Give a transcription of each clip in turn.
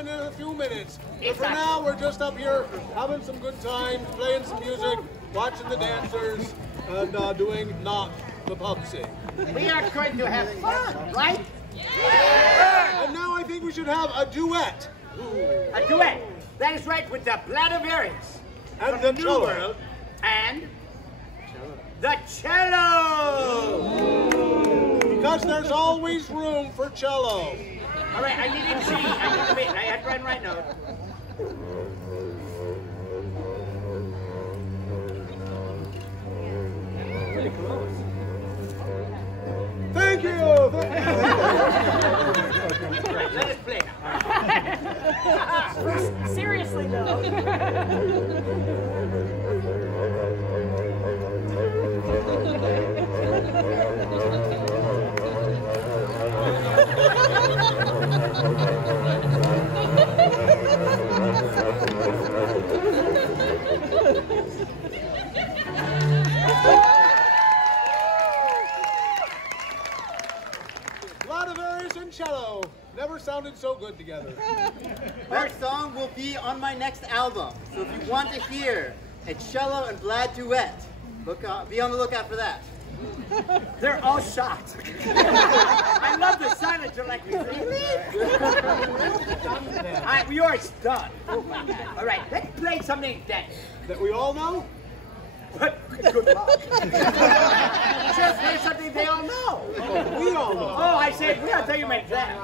happen in a few minutes. But Exactly. for now, we're just up here having some good times, playing some music, watching the dancers, and doing not the pub sing. We are going to have fun, right? And now I think we should have a duet. A duet. That is right, with the Bladavarians. And the New cello. World. And the cello. Because there's always room for cello. All right, I need to see. I need to wait. I had to write right note. Pretty close. Thank you. Right, let us play now. Seriously though. Bladavarius and cello never sounded so good together. That song will be on my next album. So if you want to hear a cello and Vlad duet, be on the lookout for that. They're all shocked. I love the silence. You're like, really? All right, we are done. Oh my God. All right, let's play something then. That we all know? Good luck. Just play something they all know. We all know. Oh, I said we. I thought you meant that.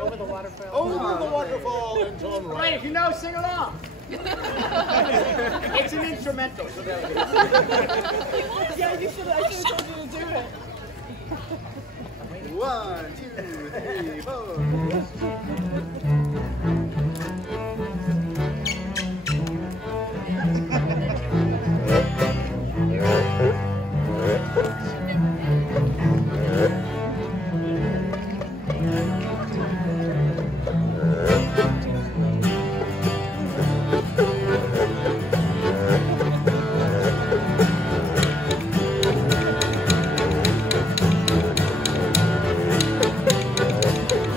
Over the waterfall. Over the waterfall in John Right, Wright. if you know, sing along. It's an instrumental. So there we go. Yeah, I should have told you to do it. 1, 2, 3, 4.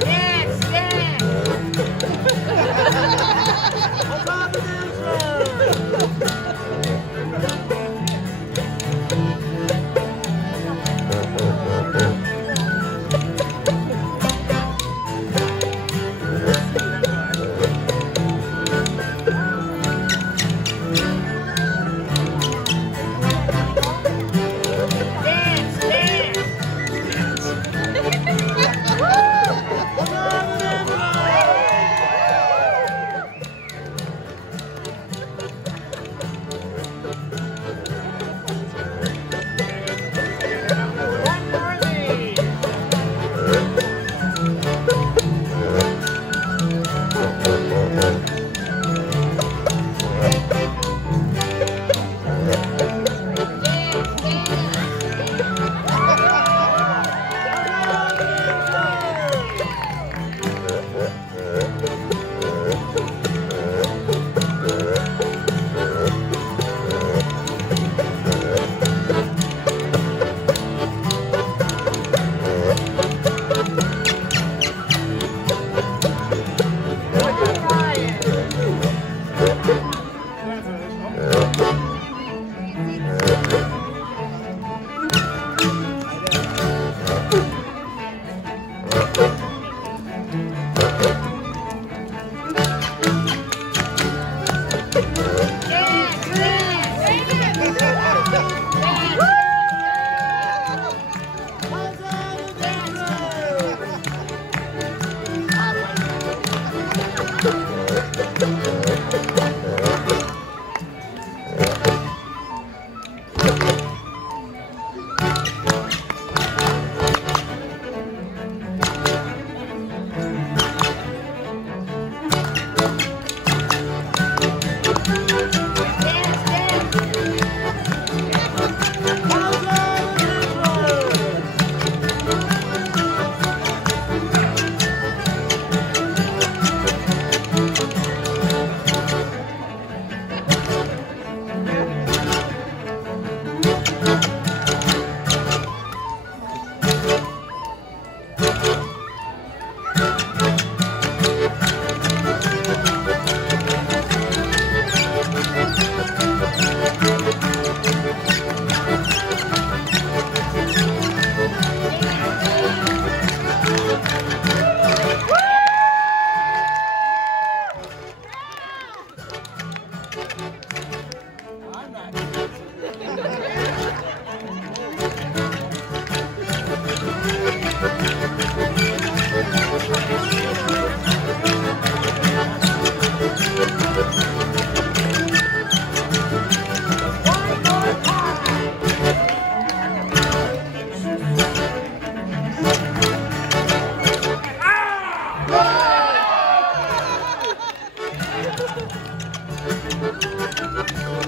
Yes, yes.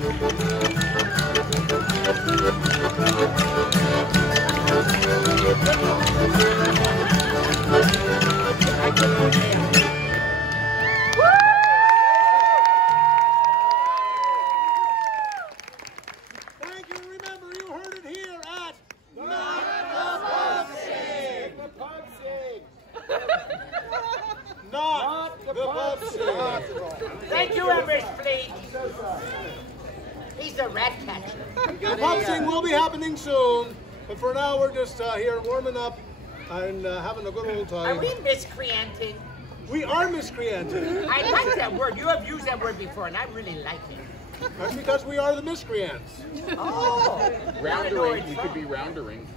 Thank you. Remember, you heard it here at Not the Pub Sing. Not the Pub Sing. Thank you, Emmerich, please. He's the rat catcher. The Pub Sing will be happening soon, but for now we're just here warming up and having a good old Are time. we miscreanting? We are miscreanting. I like that word. You have used that word before, and I really like it. That's because we are the miscreants. Oh. Roundering. You could be roundering.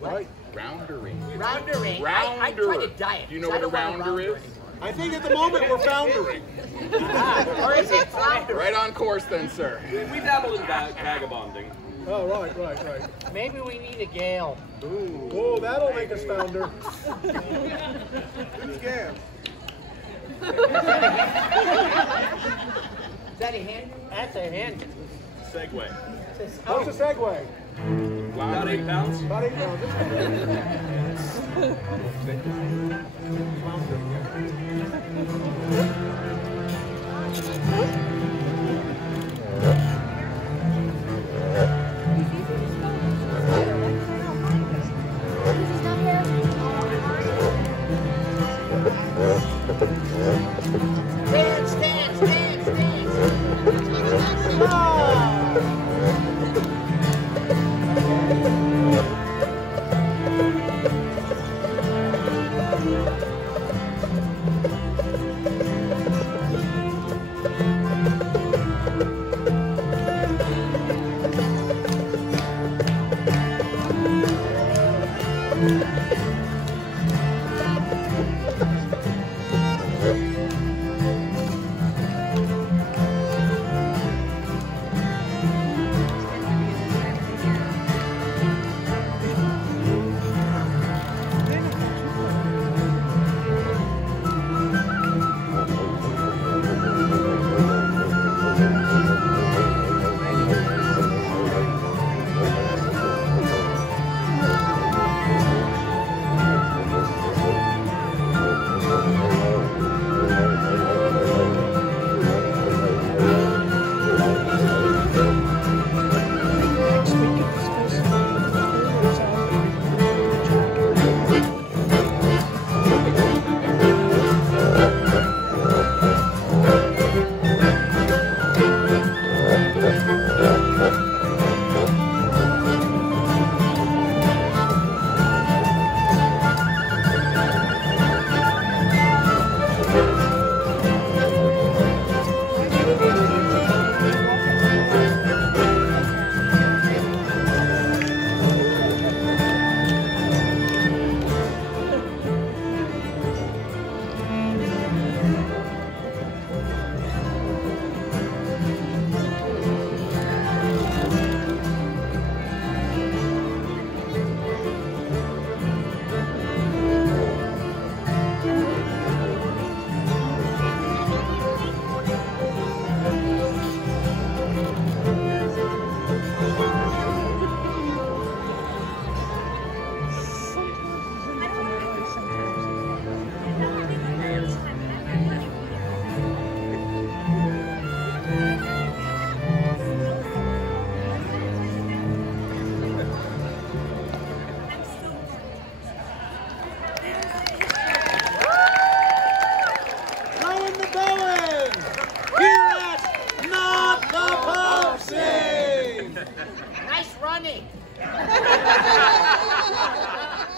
Right. Roundering. Roundering. Rounder. I try to diet. Do you know what a rounder is? I think at the moment we're foundering. Or is it floundering? Right on course then, sir. We dabbled in vagabonding. Oh, right. Maybe we need a gale. Ooh. Oh, that'll make us founder. Good scam. Is that a hand? That's a hand. Segway. What's a Segway? About 8 pounds. About 8 pounds. Dance, dance, dance, dance.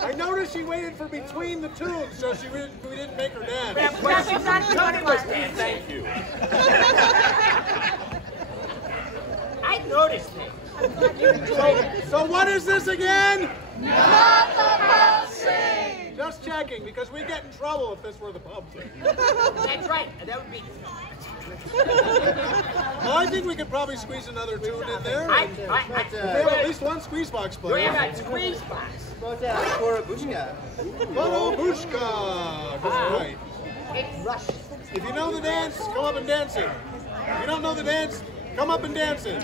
I noticed she waited for between the tunes, so we didn't make her dance. Thank you. I noticed it. So what is this again? Not the Pub Sing! Just checking, because we'd get in trouble if this were the pub thing. That's right. That would be. Well, I think we could probably squeeze another tune in there. I We have at least one squeeze box we player. have a squeeze box. About that, Korobushka. Barobushka! That's right. It's Russian. If you know the dance, go up and dance it. If you don't know the dance, come up and dance it.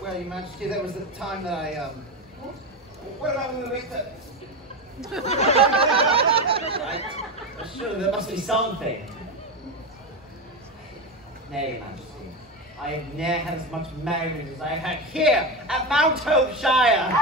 Well, Your Majesty, there was a time that I, well, I'm going to make that. Right. Sure, there must be something. Nay, Your Majesty, I have never had as much merriment as I have had here at Mount Hope Shire.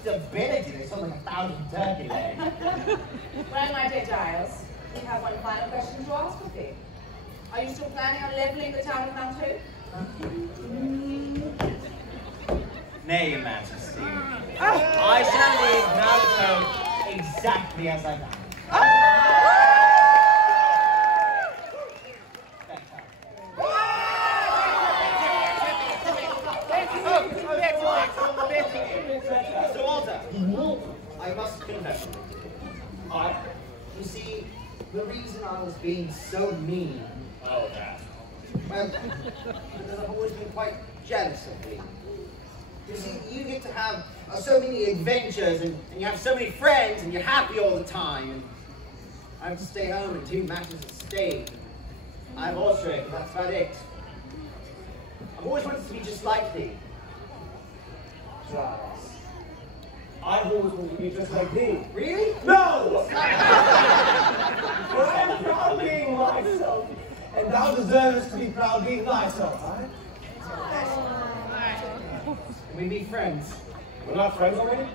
Stability, they sound like 1,000 turkey legs. Well, my dear Giles, we have one final question to ask of you. Are you still planning on levelling the town of Mount Hope? Nay, Your Majesty. I shall leave Mount Hope exactly as I found I must confess. You see, the reason I was being so mean, well, because I've always been quite jealous of you. You see, you get to have so many adventures, and you have so many friends, and you're happy all the time. And I have to stay home and do matches of stage. I'm Austrian, that's about it. I've always wanted to be just like thee. Charles, I've always wanted to be just like thee. Really? No! But I am proud being myself, and thou deservest to be proud being thyself, right? Can we be friends? We're not friends already?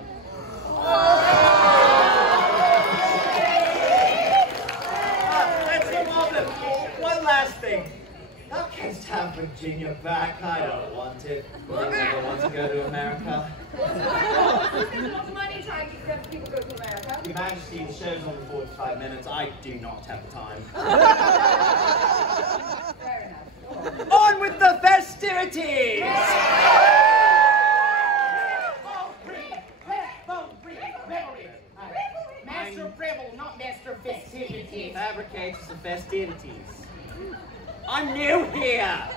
Let's go on then. One last thing. Thou canst have Virginia back. I don't want it. I never want to go to America. What's going on? Who spends a lot of money trying to get people to go to America? Your Majesty, the show's only 45 minutes. I do not have the time. Fair enough. On with the festivities! Master Rebel, not Master Festivities. Fabricators of festivities. I'm new here!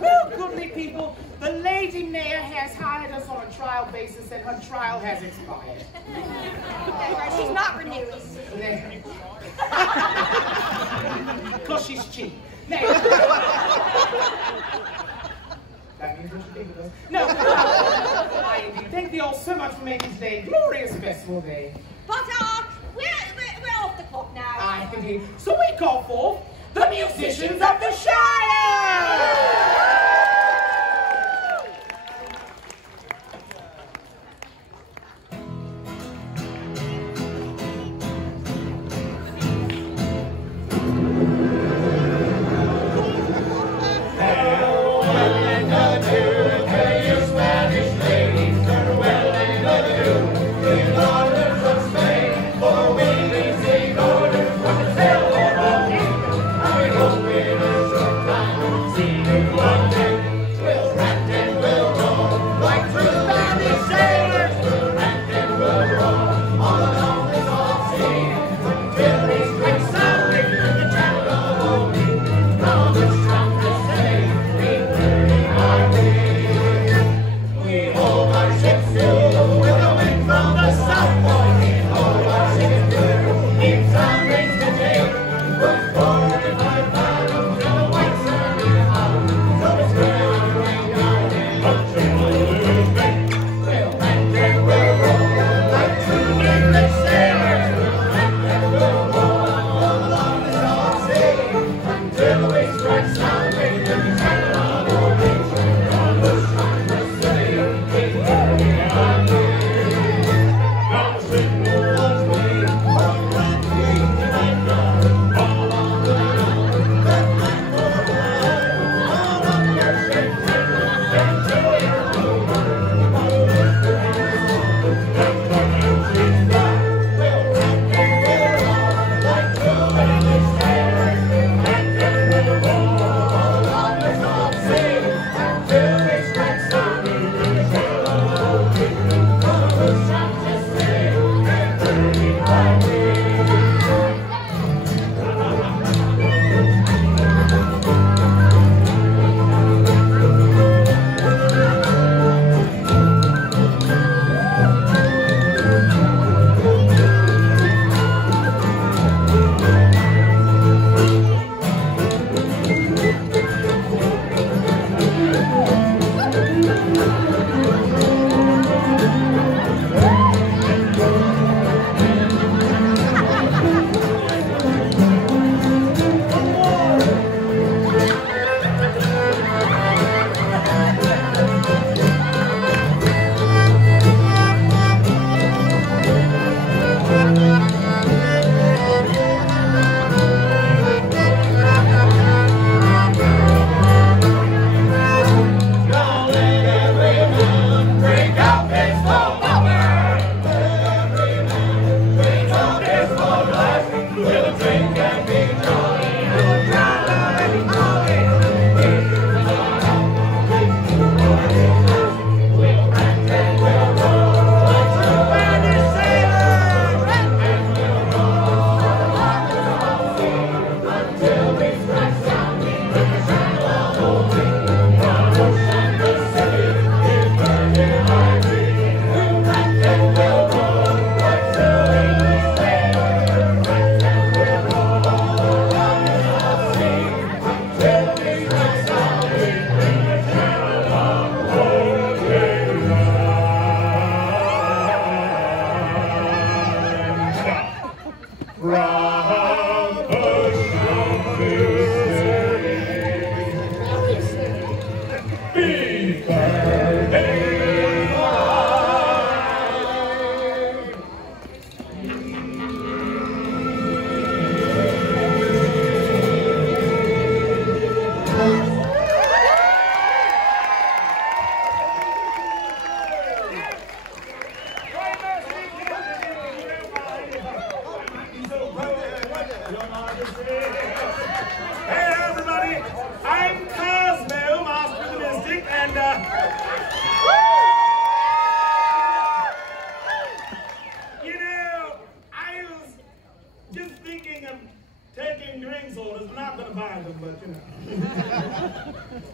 Well, goodly people, the Lady Mayor has hired us on a trial basis and her trial has expired. She's not renewed. Because she's cheap. Now, that means what you think it does. No, I indeed thank thee all so much for making today a glorious festival day. But, we're off the clock now. I indeed. So we call forth the musicians of the Shire!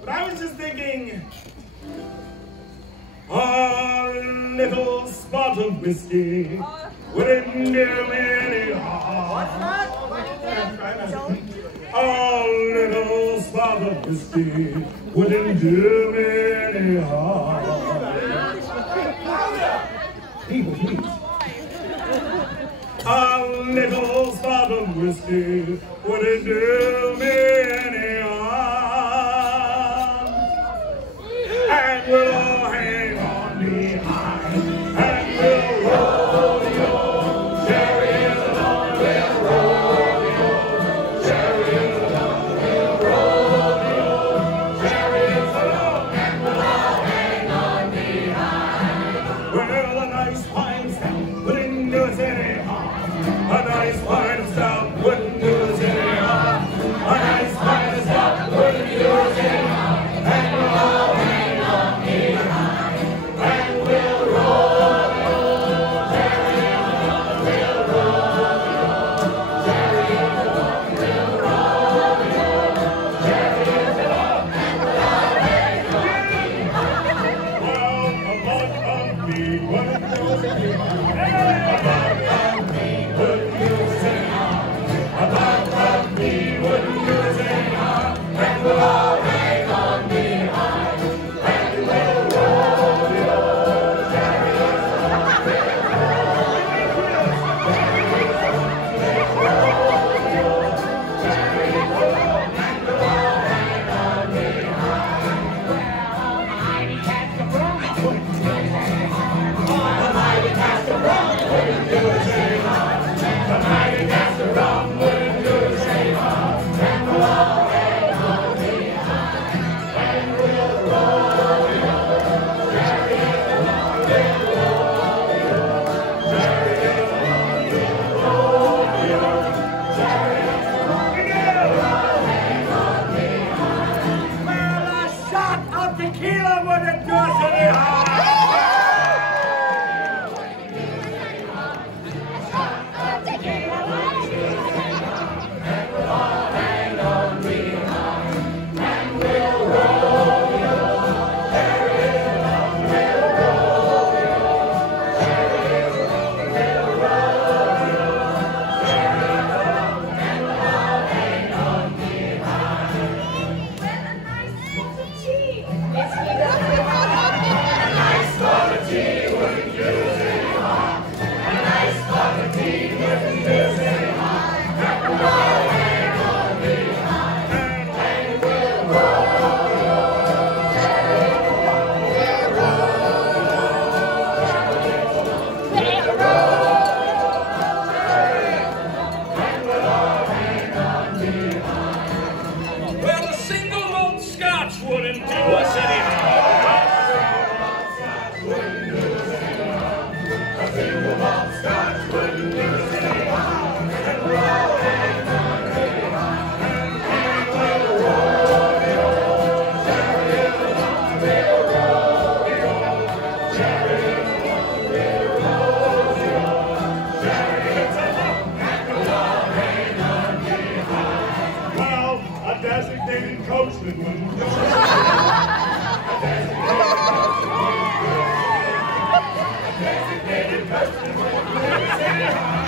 But I was just thinking, a little spot of whiskey wouldn't do me any harm. What's that? A little spot of whiskey wouldn't do me any harm. People, please. A little spot of whiskey wouldn't do me any harm. And we'll all hang on behind, and we'll rodeo, chariot along, we'll rodeo, chariot along, we'll rodeo, chariots along, and we'll all hang on behind. Well, a nice pine stout wouldn't do us any harm. A nice pine stout wouldn't do us any harm. A nice pine stout wouldn't do us any harm. And we'll all hang on behind, and we'll rodeo, chariot along, we'll rodeo, chariot along, we'll rodeo, chariot along, and we'll all hang on behind. Well, a bunch of me wouldn't do us any harm. A bunch of me wouldn't do us any harm. A bunch of me wouldn't do us any harm. And we'll all hang on behind, and we'll rodeo, chariot along, we'll rodeo, chariot along, we'll rodeo, chariot along, and we'll all hang on behind. Well, a mighty cast of rum wouldn't do us any harm. A mighty cast of rum wouldn't do us any harm. A mighty cast of rum wouldn't do us any harm. And we'll all hang on behind, and we'll rodeo, chariot along, we'll rodeo, chariot along, we'll rodeo, chariot along, we'll all hang on behind. Well, a shot of tequila wouldn't do us any harm. Well, a single malt scotch wouldn't do us any harm. A single malt scotch wouldn't do us any harm. And we'll all hang on behind, and we'll rodeo, chariot along, we'll rodeo, chariot along, we'll rodeo, chariots along, and we'll all hang on behind. Well, a designated coachman wouldn't do us any harm. A designated coachman wouldn't do us any harm.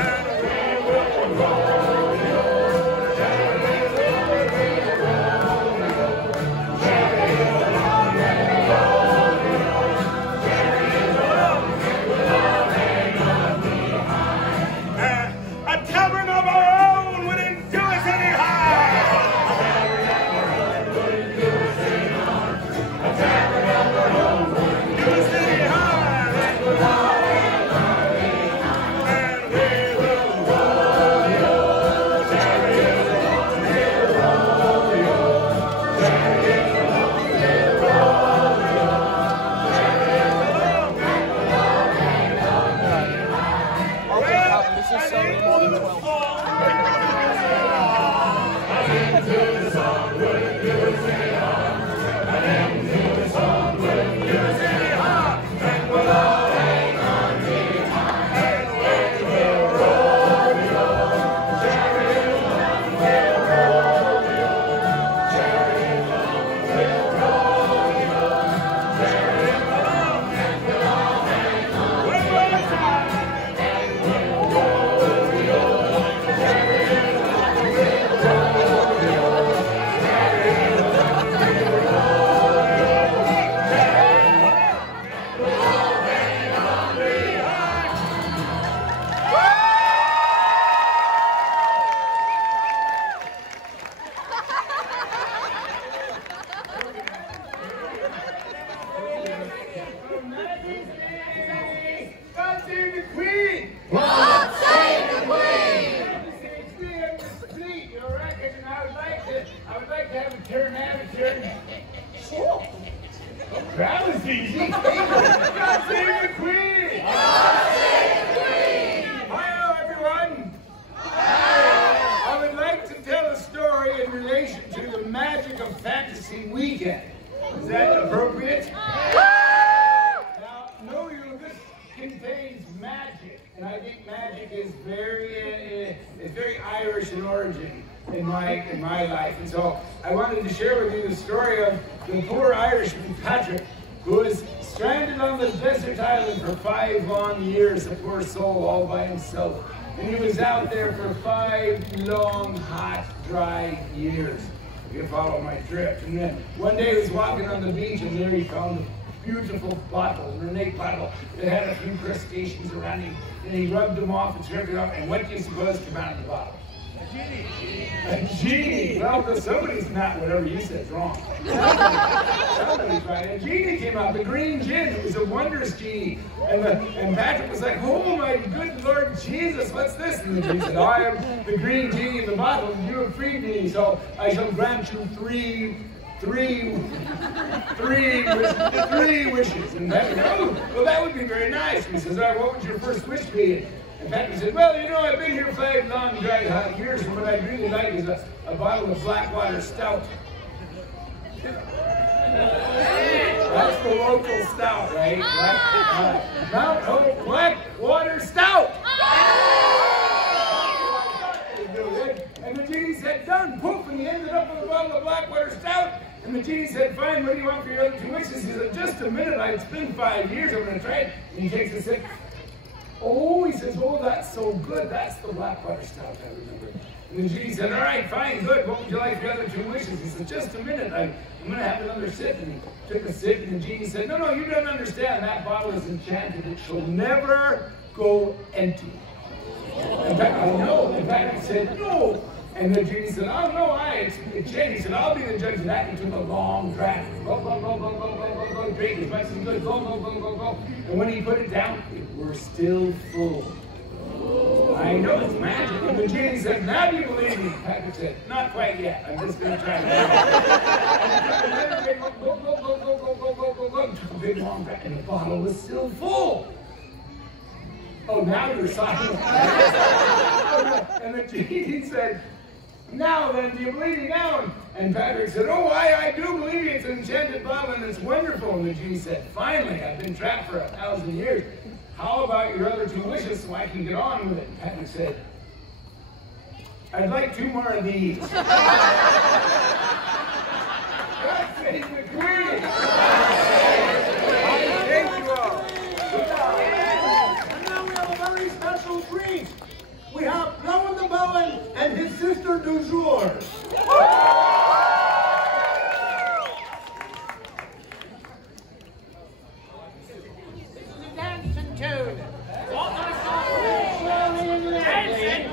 And we will rodeo, chariot along, we'll rodeo, chariot along, we'll rodeo, chariot along, and we'll all hang on behind. A tavern of our own wouldn't do us any harm. A tavern of our own wouldn't do us any harm. A tavern of our own wouldn't do us any harm. And we'll all hang on relation to the magic of fantasy weekend. Is that appropriate? Now, know your list contains magic, and I think magic is very Irish in origin in my life. And so I wanted to share with you the story of the poor Irishman Patrick, who was stranded on the desert island for 5 long years, a poor soul all by himself. And he was out there for 5 long, hot, dry years. You follow my drift. And then one day he was walking on the beach, and there he found a beautiful bottle, an ornate bottle that had a few crustaceans around him. And he rubbed them off and scraped it off, and what do you suppose came out of the bottle? A genie. A genie. Well, because somebody's not, whatever you said is wrong. Somebody's right. A genie came out, the green gin. It was a wondrous genie. And Patrick was like, oh my good Lord Jesus, what's this? And the genie said, I am the green genie in the bottle, and you have freed me, so I shall grant you three wishes. And Patrick said, oh, well, that would be very nice. And he says, all right, what would your first wish be? And Patrick said, well, you know, I've been here 5 long, dry, hot years, and what I'd really like is a bottle of Blackwater Stout. That's the local stout, right? Mount Hope Blackwater Stout! And the genie said, done, poof, and he ended up with a bottle of Blackwater Stout. And the genie said, fine, what do you want for your other 2 wishes? He said, just a minute, it's been 5 years, I'm going to try it. And he takes a sip. Oh, he says, oh, that's so good. That's the Blackwater Stout, I remember. And the genie said, all right, fine, good. What would you like for your other 2 wishes? He said, just a minute. I'm going to have another sip. And he took a sip, and the genie said, no, you don't understand. That bottle is enchanted. It shall never go empty. In fact, I know. In fact, he said, no. And the genie said, oh, no, it's Jen. He said, I'll be the judge of that. He took a long draught. Go, drink as much as he could. Go. And when he put it down, we're still full. I know, it's magic. And the genie said, now do you believe me? Patrick said, not quite yet. I'm just going to try it. Go. Took a big long draught, and the bottle was still full. Oh, now you're silent. And the genie said, now then, do you believe me now? And Patrick said, oh, I do believe you. It's an enchanted bottle and it's wonderful. And the genie said, finally, I've been trapped for 1,000 years. How about your other 2 wishes so I can get on with it? And Patrick said, I'd like 2 more of these. God save the Queen! Thank you all. And now we have a very special treat. We have Rowan the Bowen and his sister du jour. This is a dancing tune. What I call dancing.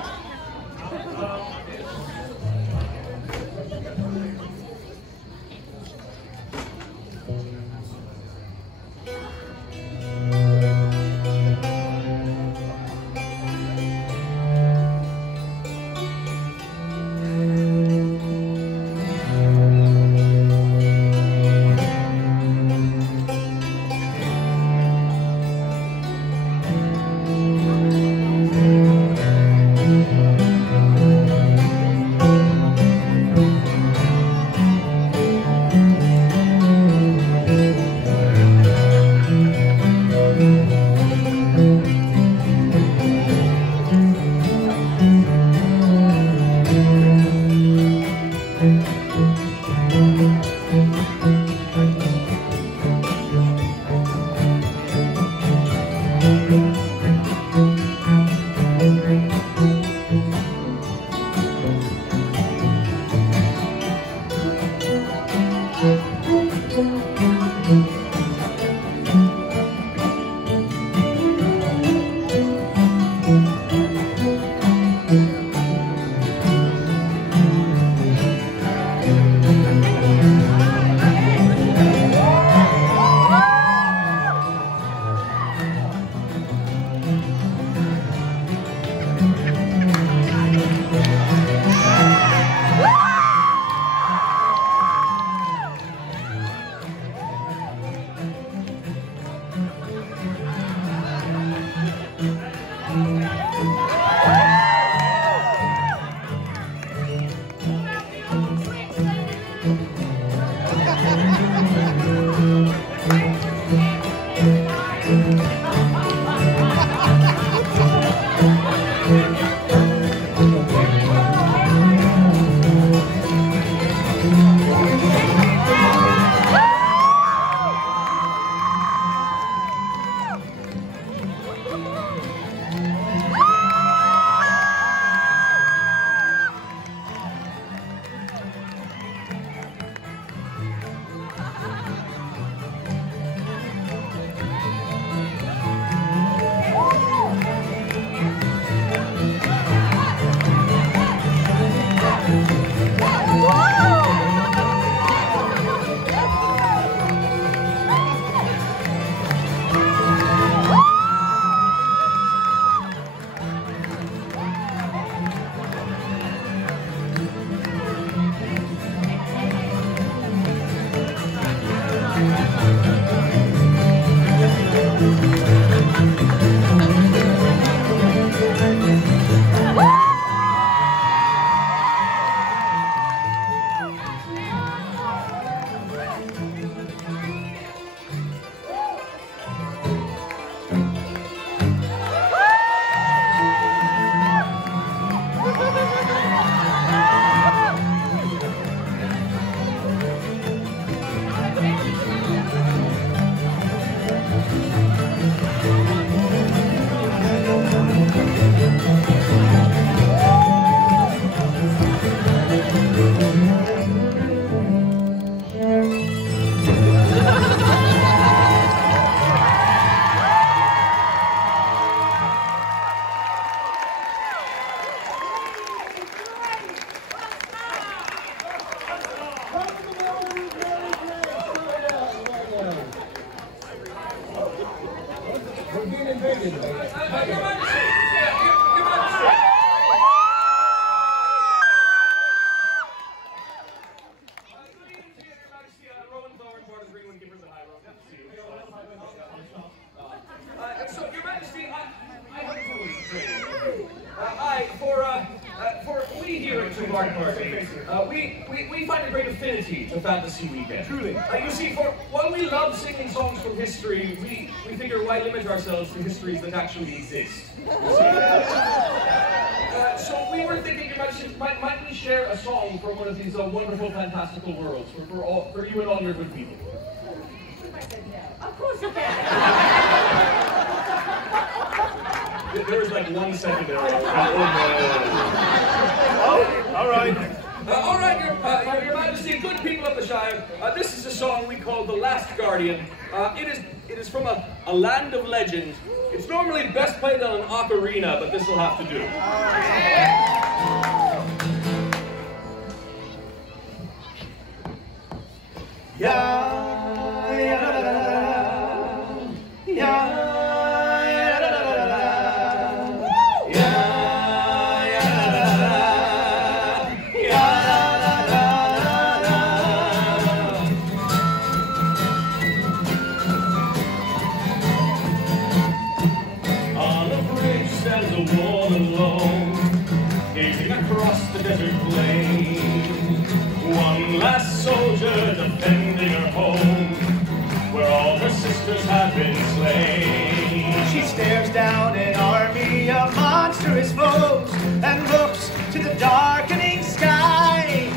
we find a great affinity to Fantasy Weekend. Truly. You see, while we love singing songs from history, we figure why limit ourselves to histories that actually exist. So we were thinking, might we share a song from one of these wonderful, fantastical worlds for you and all your good people? I said no. Of course you can. There was like 1 second there. Oh, all right. All right, Your Majesty, good people of the Shire. This is a song we call "The Last Guardian." It is from a land of legend. It's normally best played on an ocarina, but this will have to do. One last soldier defending her home, where all her sisters have been slain. She stares down an army of monstrous foes and looks to the darkening sky,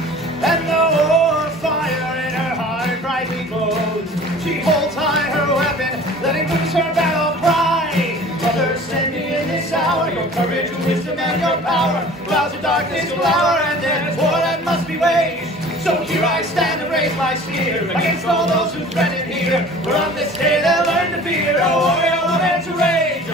and the war fire in her heart brightly glows. She holds high her weapon, letting loose her battle cry. Mother, send me in this hour your courage, your wisdom, and your power. Clouds of darkness flower, and there's war that must be waged. So here I stand and raise my spear against all those who threaten here. For on this day they'll learn to fear a warrior woman to rage.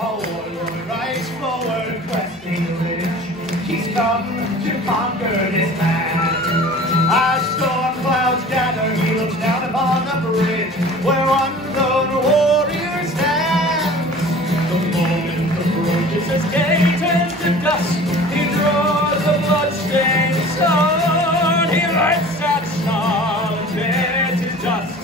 A warrior rides forward, questing the ridge. She's come to conquer this land. As storm clouds gather, he looks down upon the bridge where one lone warrior stands. The moment approaches his gate turns to dust. He draws a bloodstained sword. He writes that snarl and bears his dust.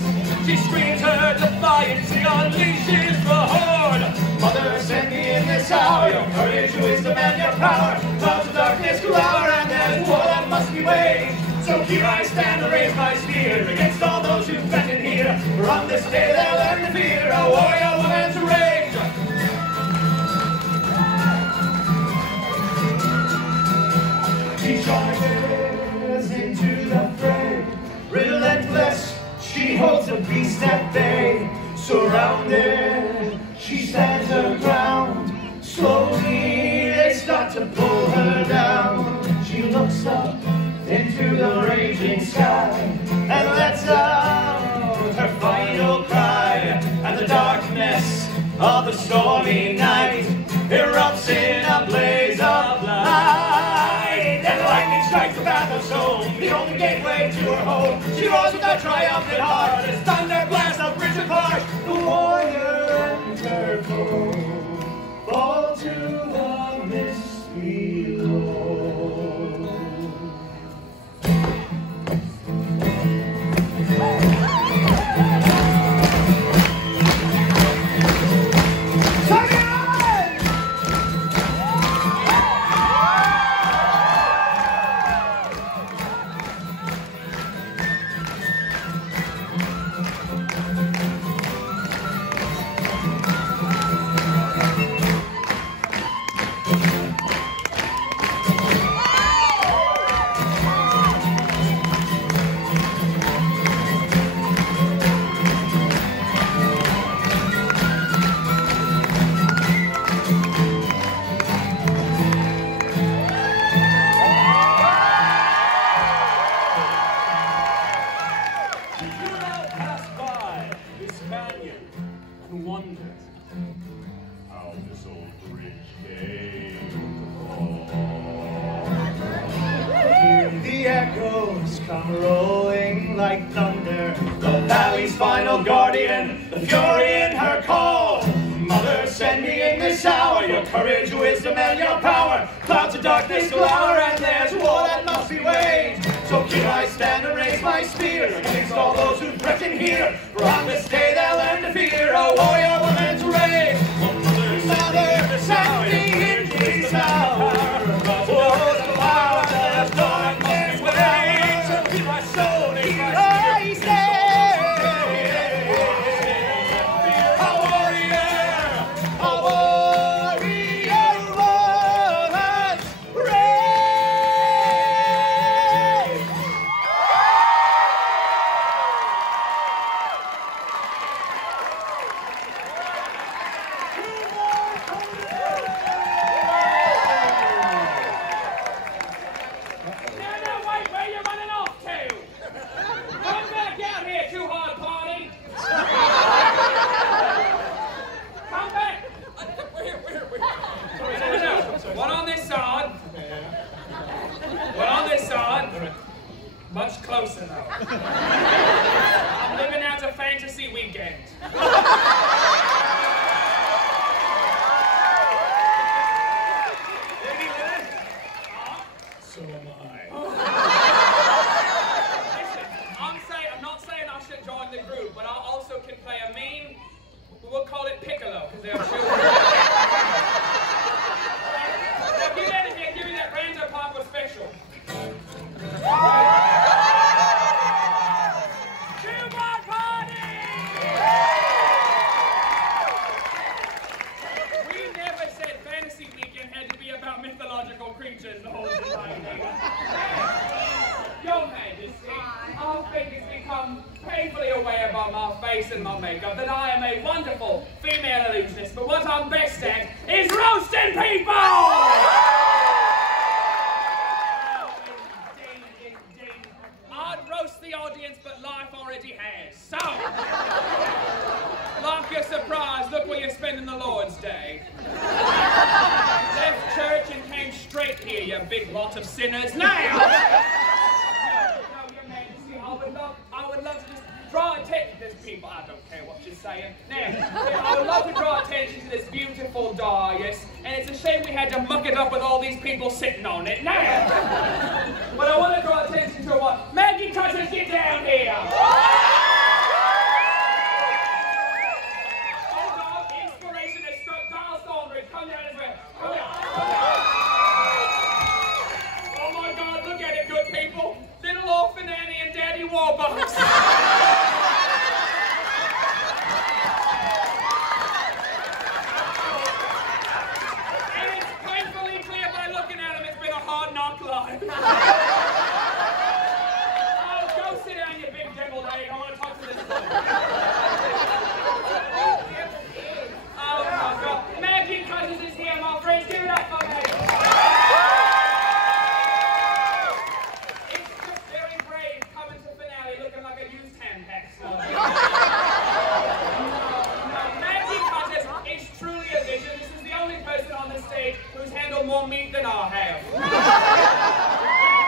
She screams her defiance, he unleashes the horde. Mother, send me in this hour your courage, your wisdom, and your power. Clouds of darkness glower, and there's war that must be waged. So here I stand and raise my spear against all those who threaten here. For on this day they'll learn to fear a warrior woman to rage. She charges into the fray, relentless, she holds a beast at bay. Surrounded, she stands her ground. Slowly they start to pull her down. She looks up into the raging sky and lets out her final cry. And the darkness of the stormy night erupts in a blaze of light. And lightning strikes the battle zone, the only gateway to her home. She roars with a triumphant heart as thunder blasts the bridge apart. The warrior and her foe fall to the mist below. Come rolling like thunder, the valley's final guardian, the fury in her call. Mother, send me in this hour your courage, your wisdom, and your power. Clouds of darkness glower, and there's war that must be waged. So here I stand and raise my spear against all those who threaten here. For on this day they'll learn to fear a warrior woman's rage. region, Lord and Lady. Your Majesty, I think it's become painfully aware by my face and my makeup that I am a wonderful female illusionist, but what I'm best at is roasting people! Indeed. I'd roast the audience, but life already has. So, like you're surprised, look where you're spending the Lord's Day. Left church and came straight here, you big lot of sinners. Now! No, Your Majesty, I would love to just draw attention to this people. I don't care what you're saying. Now, I would love to draw attention to this beautiful dais, and it's a shame we had to muck it up with all these people sitting on it. Now! But I want to draw attention to what? Maggie Cutters, get down here! Come down as well. Come down. Oh my God, look at it, good people. Little orphan Annie and Daddy Warbucks. And it's painfully clear by looking at him, it's been a hard knock life. Oh, go sit down, you big deviled egg. I want to talk to this one. Oh my God. Maggie Cousins is here, my friends. Give it up for Maggie. It's just very brave coming to finale looking like a used handbag. No, Maggie Cousins is truly a vision. This is the only person on this stage who's handled more meat than I have.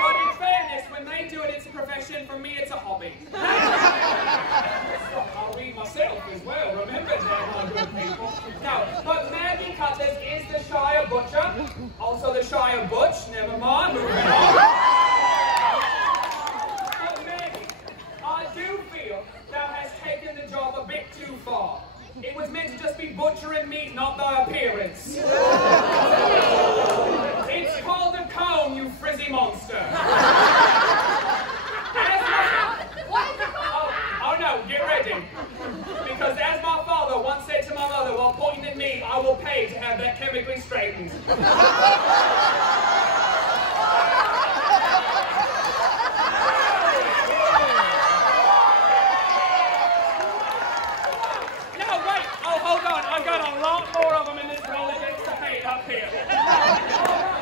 But in fairness, when they do it, it's a profession. For me, it's a hobby. I'll read myself as well. Remember that, my good people. No, but Maggie Cutters is the Shire Butcher, also the Shire Butch. Never mind, moving on. But Maggie, I do feel thou hast taken the job a bit too far. It was meant to just be butchering meat, not the appearance. It's called a cone, you frizzy monster. Oh no, get ready. Because as my father once said to my mother while pointing at me, I will pay to have that chemically straightened. No, wait. Oh, hold on. I've got a lot more of them in this roller against the hate up here.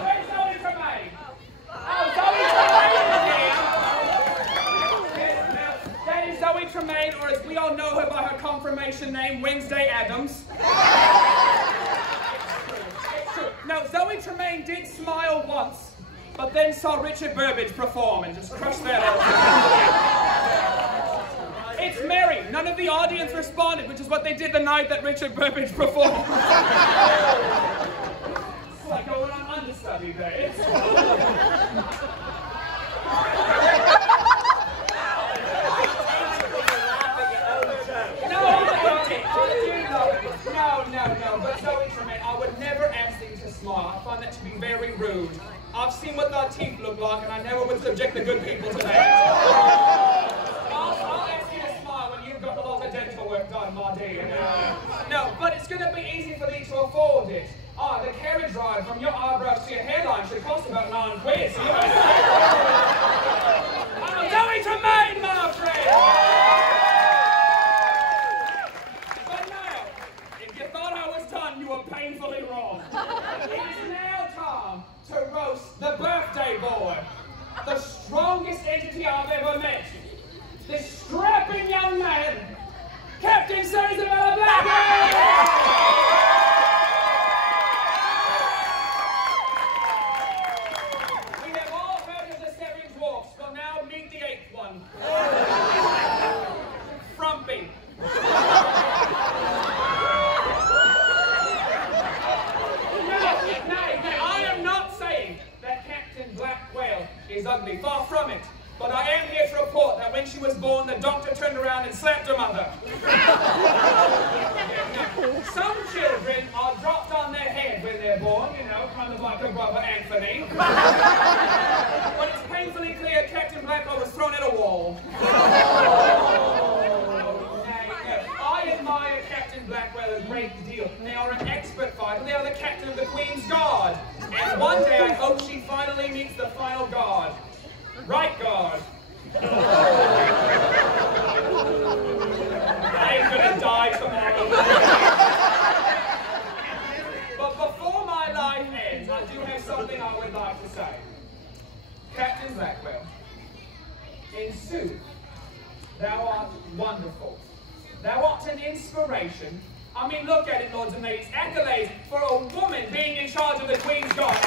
Where's Zoe Tremaine? Oh, Zoe Tremaine is here. That is Zoe Tremaine, or as we all know her by her confirmation name, Wednesday Addams. It's true. No, Zoe Tremaine did smile once, but then saw Richard Burbage perform and just crushed that out. It's Mary. None of the audience responded, which is what they did the night that Richard Burbage performed. It's like going on understudy there. No, but Zoe Tremaine, I would never ask thee to smile. I find that to be very rude. I've seen what thy teeth look like, and I never would subject the good people to that. I'll ask you to smile when you've got a lot of dental work done, my dear. No, but it's going to be easy for thee to afford it. The carriage ride from your eyebrows to your hairline should cost about £9. So Zoe Tremaine, my friend! You were painfully wrong. It is now time to roast the birthday boy, the strongest entity I've ever met. This strapping young man, Captain Sir Isabella Blackburn! We have all heard of the 7 dwarfs, but now meet the 8th one. Frumpy. Is ugly, far from it. But I am here to report that when she was born, the doctor turned around and slapped her mother. Some children are dropped on their head when they're born, you know, kind of like her brother Anthony. But it's painfully clear Captain Blackwell was thrown at a wall. I admire Captain Blackwell a great deal. they are an expert fighter. They are the captain of the Queen's Guard. And one day I hope she finally meets the final guard. Right guard. I ain't gonna die tomorrow. But before my life ends, I do have something I would like to say. Captain Blackwell, in sooth, thou art wonderful. Thou art an inspiration. I mean, look at it, lords and ladies. Accolades for a woman being in charge of the Queen's Guard.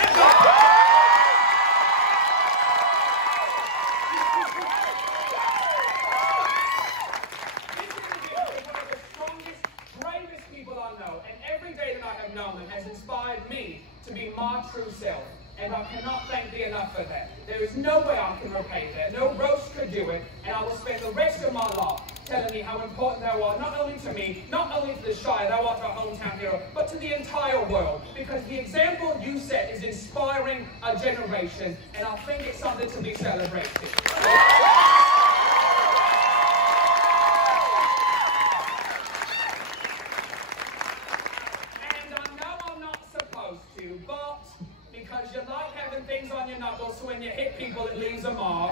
Has inspired me to be my true self, and I cannot thank thee enough for that. There is no way I can repay that. No roast could do it, and I will spend the rest of my life telling me how important thou art, not only to me, not only to the Shire, thou art our hometown hero, but to the entire world, because the example you set is inspiring a generation, and I think it's something to be celebrated. But because you like having things on your knuckles, so when you hit people it leaves a mark.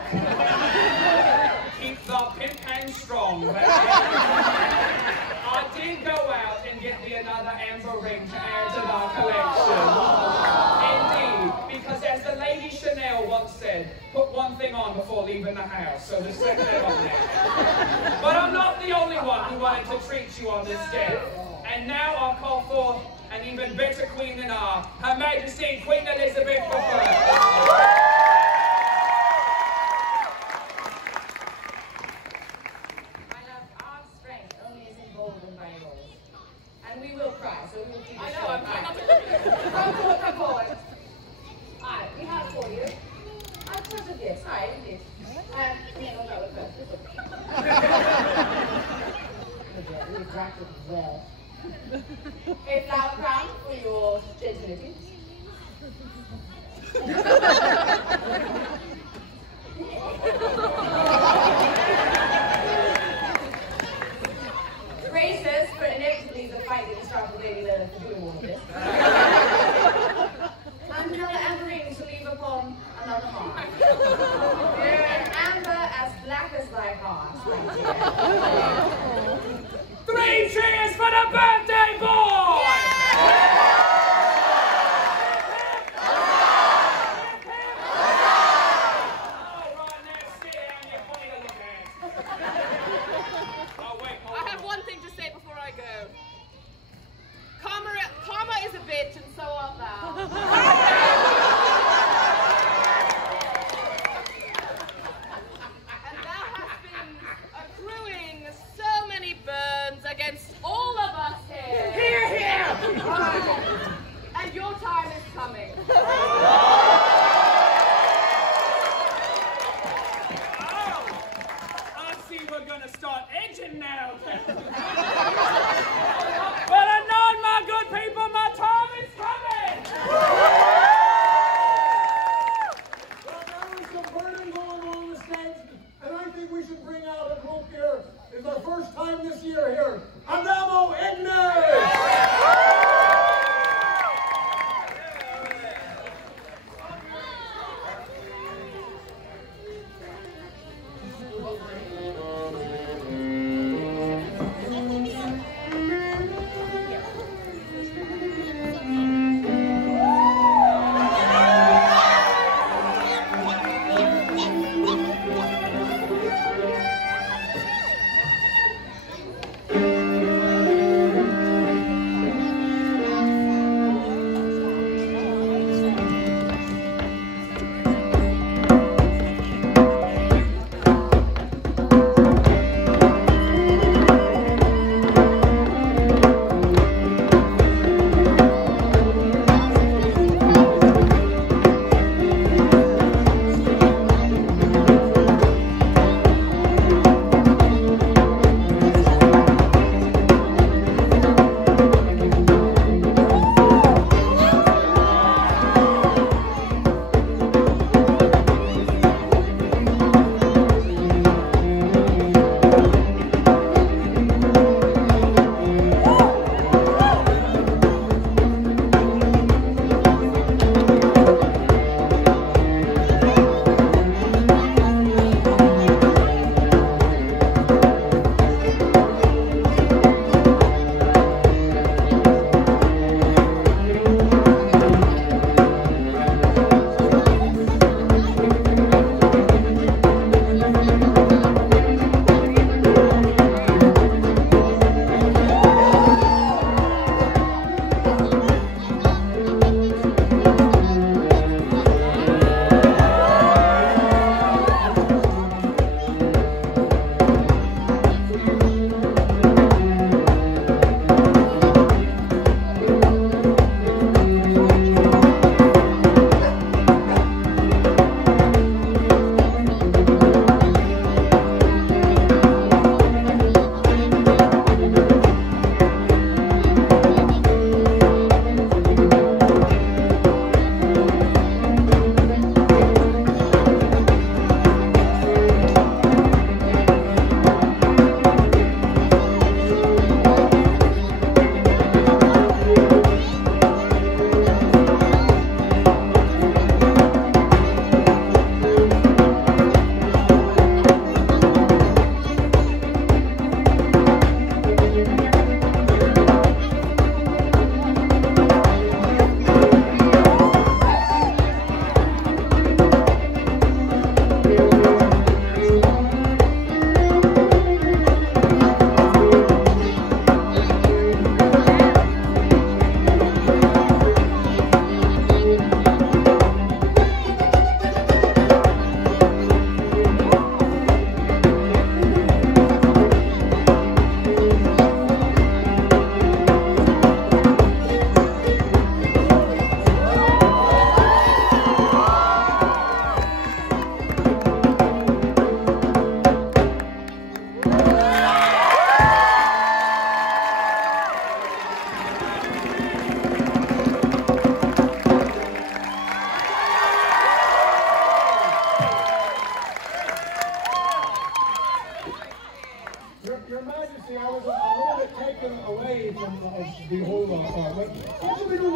Keep the pimp hand strong. I did go out and get me another amber ring to add to my collection. Indeed, because as the Lady Chanel once said, put one thing on before leaving the house, so just set that on there. But I'm not the only one who wanted to treat you on this day. And now I'll call forth an even better queen than I, Her Majesty Queen Elizabeth I. My love, our strength only is emboldened by yours. And we will cry, so we will keep it. I know, I'm trying not to. Come forward, come forward. Aye, we have for you. I've put a gift, aye, indeed. And, no, that was best. We've wrapped it well. A flower crown for your gentility. Graces for inevitably the fight that you start with Lady Leonard for doing all of this. And another amber ring to leave upon another mark. An amber as black as thy heart, my dear. 3 cheers for the birthday boy! All right, now sit down, you're funny to look at.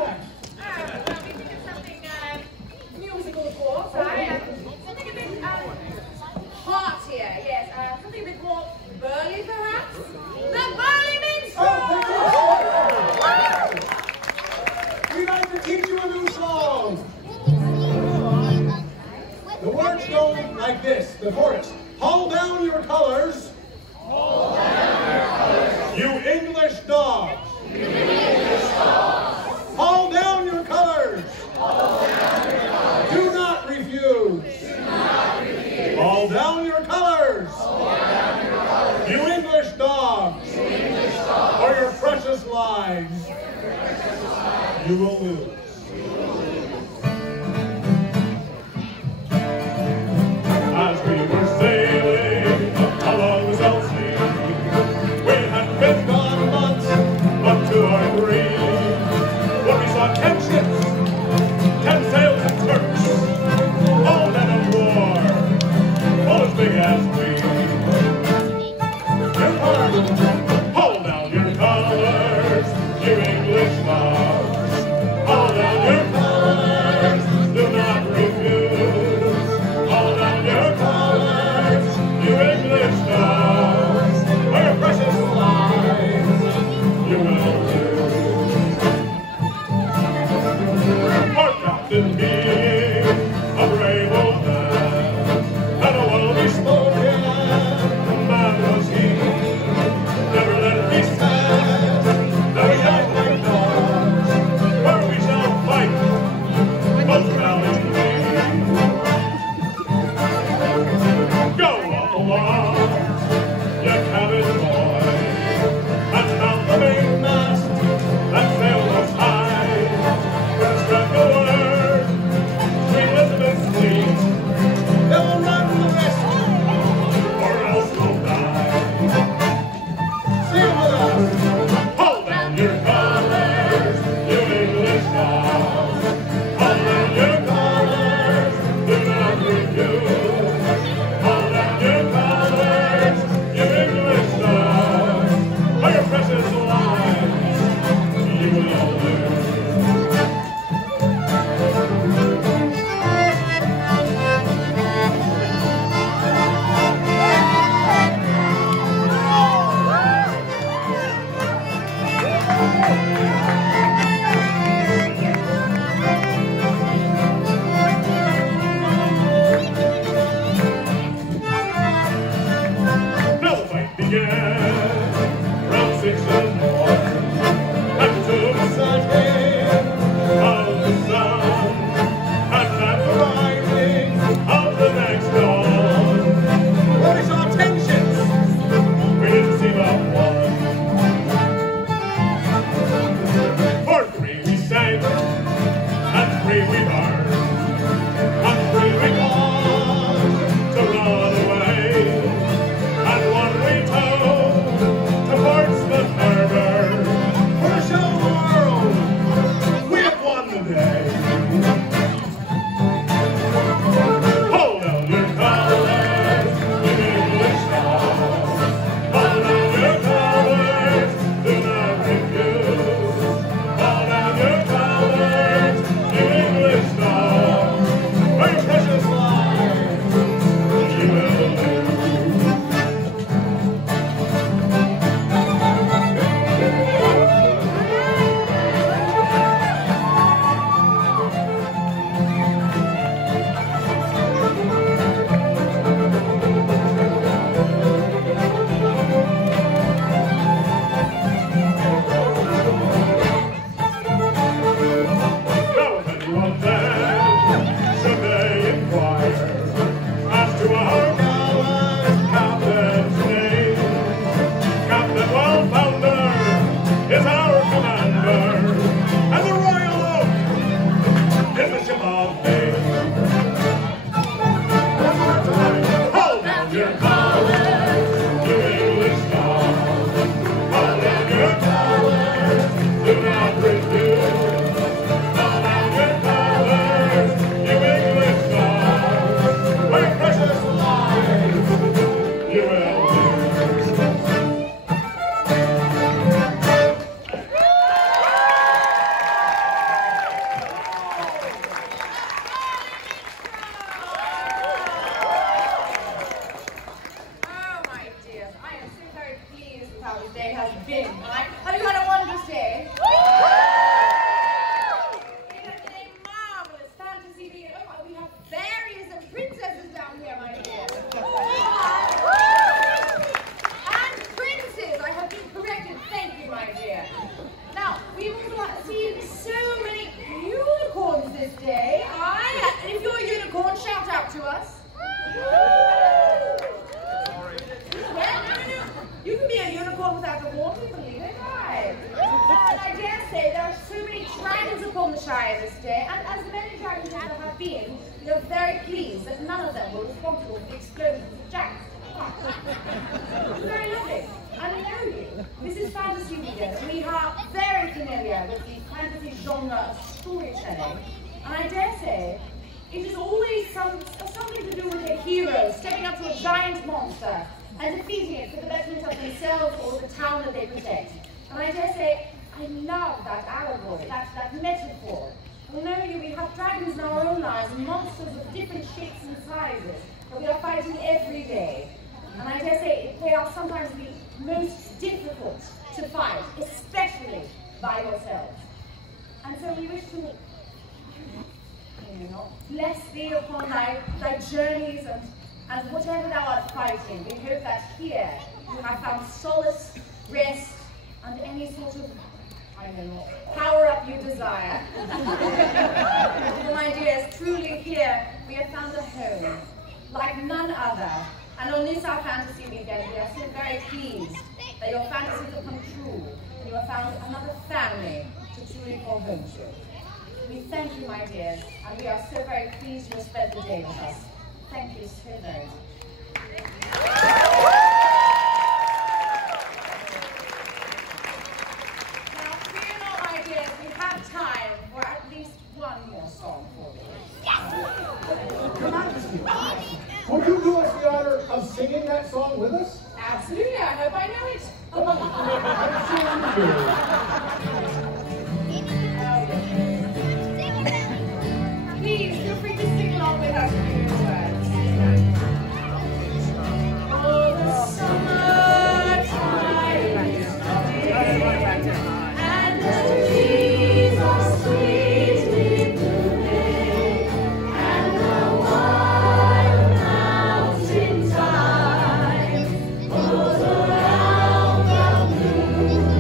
that? Well, we think it's something musical, of course, right? Something a bit heartier, yes. Something a bit more burly, perhaps? The Burly Minstrel! We'd like to teach you a new song. The words go like this. The chorus. Haul down your colors. Haul down your colors. You English dogs. You English dogs. Haul down your colors. Haul down your colors. Do not refuse. Do not refuse. Haul down your colors. Haul down your colors. You English dogs. You English dogs. Or your precious lives. You will lose. As we were sailing along the South Sea, we had been gone months, but to our grief, when we saw 10 ships, 10 sails and Turks, all men of war, all as big as we. Your pardon, hold down your colors, you English dogs. Hold down your colors, do not refuse. Hold down your colors, you English dogs. For your precious lives, you will lose. Our captain being a brave old man, and a well-bespoken man was he. Never let it be said, never yet like dogs, for we shall fight, both valiantly. Go along, you cabin boy, and mount the mainmast, and sail us high. Spread the word upon the Shire this day, and as many dragons as there have been, we are very pleased that none of them were responsible for the explosions of Jack's. Very lovely. And I know you. This is fantasy readers. We are very familiar with the fantasy genre of storytelling, and I dare say it is always something to do with a hero stepping up to a giant monster and defeating it for the betterment of themselves or the town that they protect. And I dare say, I love that allegory, that metaphor. We know we have dragons in our own lives and monsters of different shapes and sizes that we are fighting every day. And I dare say they are sometimes the most difficult to fight, especially by yourselves. And so we wish to bless thee upon thy journeys and whatever thou art fighting. We hope that here you have found solace, rest, and any sort of, I don't know, power up you desire. Well, my dears, truly here we have found a home like none other. And on this our fantasy weekend, we are so very pleased that your fantasies have come true and you have found another family to truly call home to. We thank you, my dears, and we are so very pleased you have spent the day with us. Thank you so very much. Now, fear not, my dears, we have time for at least one more song for you. Your Majesty, would you do us the honor of singing that song with us? Absolutely, I hope I know it. Please feel free to sing along with us with your words. Oh, the summertime is coming, and the trees are sweetly blooming, and the wild mountain thyme goes around the moon.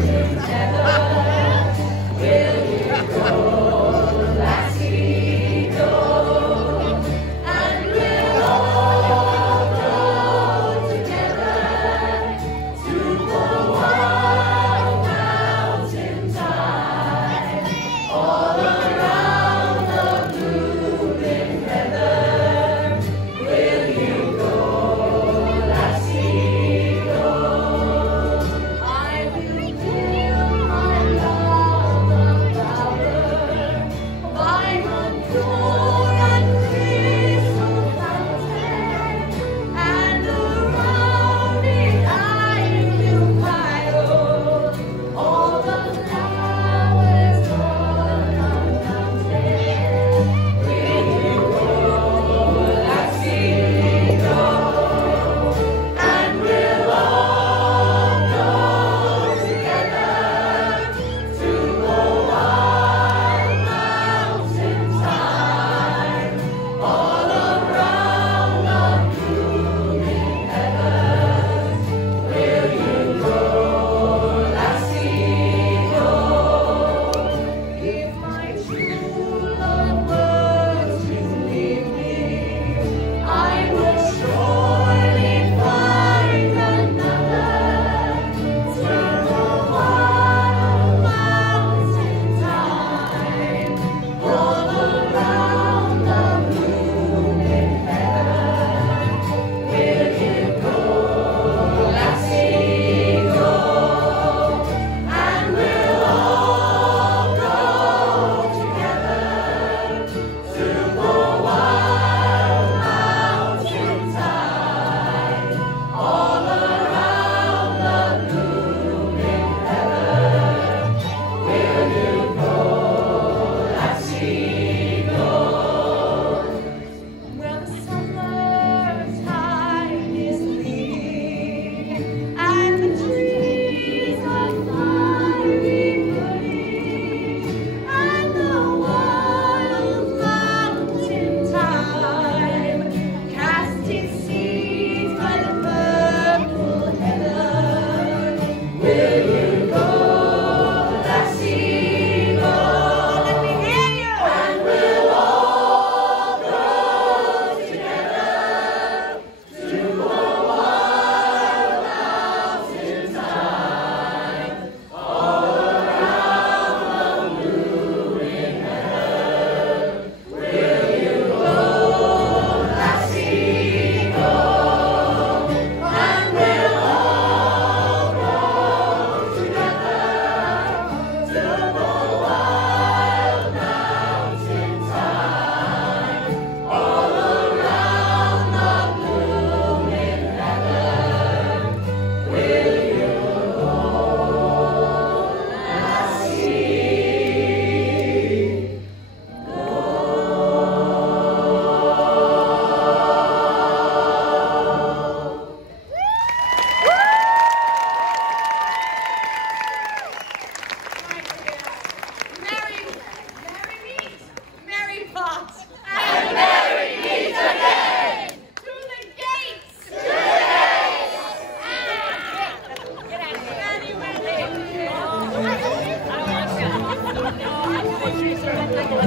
I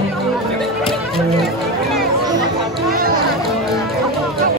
don't want that.